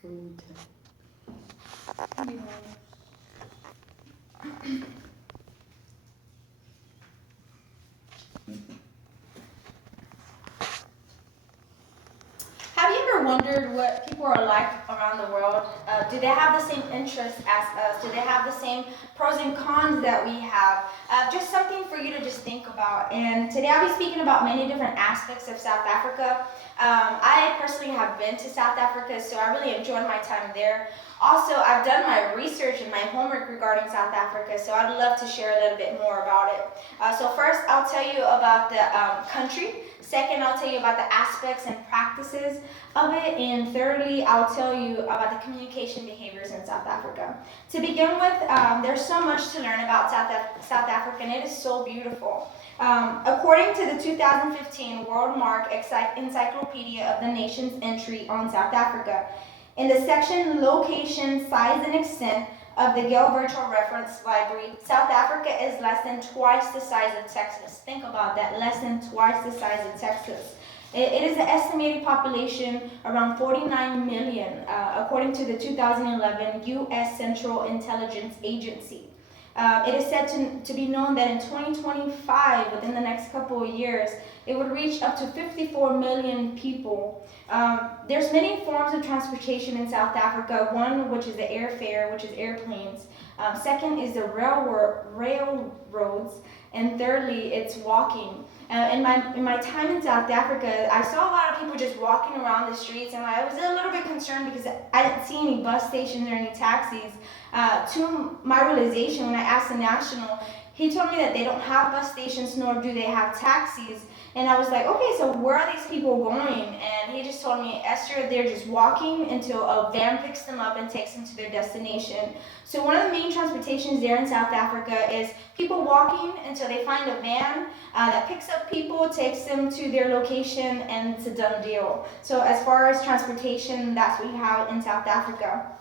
Green Have you ever wondered what people are like around the world? Do they have the same interests as us? Do they have the same pros and cons that we have? Just something for you to just think about. And today I'll be speaking about many different aspects of South Africa. I personally have been to South Africa, so I really enjoyed my time there. Also, I've done my research and my homework regarding South Africa, so I'd love to share a little bit more about it. So first, I'll tell you about the country. Second, I'll tell you about the aspects and practices of it. And thirdly, I'll tell you about the communication behaviors in South Africa. To begin with, there's so much to learn about South Africa, and it is so beautiful. According to the 2015 World Mark Encyclopedia of the Nation's entry on South Africa, in the section Location, Size, and Extent of the Gale Virtual Reference Library, South Africa is less than twice the size of Texas. Think about that, less than twice the size of Texas. It is an estimated population around 49 million, according to the 2011 U.S. Central Intelligence Agency. It is said to be known that in 2025, within the next couple of years, it would reach up to 54 million people. There's many forms of transportation in South Africa. One, which is the airfare, which is airplanes. Second is the railroads. And thirdly, it's walking. In my time in South Africa, I saw a lot of people just walking around the streets, and I was a little bit concerned because I didn't see any bus stations or any taxis. To my realization, when I asked the national, he told me that they don't have bus stations nor do they have taxis. And I was like, okay, so where are these people going? And he just told me, Esther, they're just walking until a van picks them up and takes them to their destination. So one of the main transportations there in South Africa is people walking until they find a van that picks up people, takes them to their location, and it's a done deal. So as far as transportation, that's what we have in South Africa.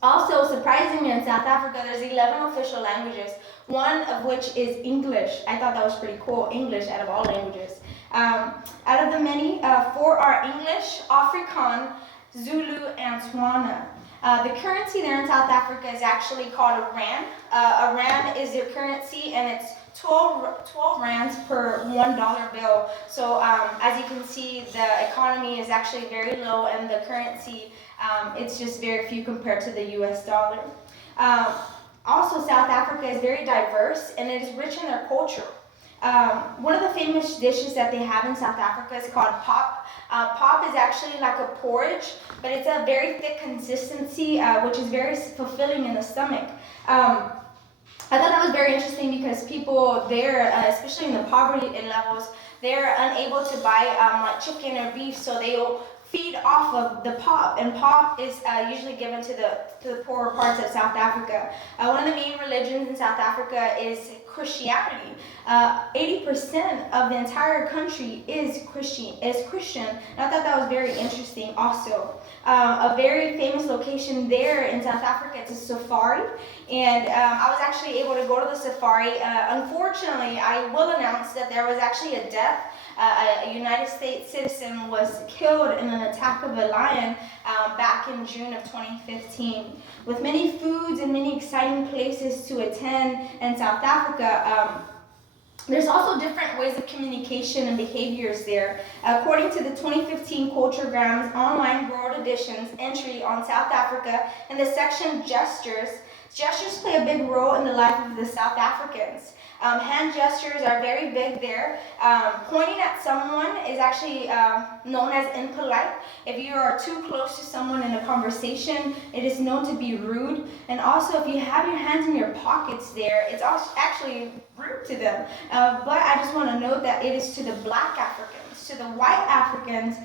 Also, surprisingly, in South Africa, there's 11 official languages, one of which is English. I thought that was pretty cool, English out of all languages. Out of the many, four are English, Afrikaans, Zulu, and Tswana. The currency there in South Africa is actually called a rand. A rand is their currency, and it's 12 rands per $1 bill. So as you can see, the economy is actually very low, and the currency, it's just very few compared to the US dollar. Also, South Africa is very diverse, and it is rich in their culture. One of the famous dishes that they have in South Africa is called pap. Pap is actually like a porridge, but it's a very thick consistency, which is very fulfilling in the stomach. I thought that was very interesting because people there, especially in the poverty levels, they're unable to buy like chicken or beef, so they'll feed off of the pap, and pap is usually given to the poorer parts of South Africa. One of the main religions in South Africa is Christianity. 80% of the entire country is Christian. And I thought that was very interesting. Also, a very famous location there in South Africa is a safari, and I was actually able to go to the safari. Unfortunately, I will announce that there was actually a death. A United States citizen was killed in an attack of a lion back in June of 2015. With many foods and many exciting places to attend in South Africa, there's also different ways of communication and behaviors there. According to the 2015 Culturegram's online World Editions entry on South Africa, in the section Gestures, gestures play a big role in the life of the South Africans. Hand gestures are very big there. Pointing at someone is actually known as impolite. If you are too close to someone in a conversation, it is known to be rude. And also, if you have your hands in your pockets there, it's also actually rude to them. But I just want to note that it is to the black Africans. To the white Africans,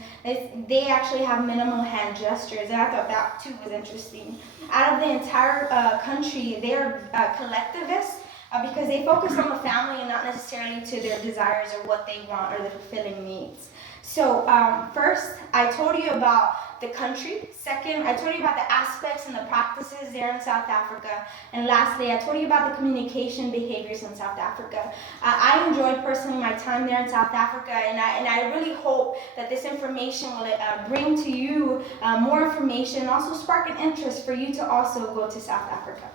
they actually have minimal hand gestures, and I thought that too was interesting. Out of the entire country, they are collectivists. because they focus on the family and not necessarily to their desires or what they want or their fulfilling needs. So first, I told you about the country. Second, I told you about the aspects and the practices there in South Africa. And lastly, I told you about the communication behaviors in South Africa. I enjoyed personally my time there in South Africa, and I really hope that this information will bring to you more information and also spark an interest for you to also go to South Africa.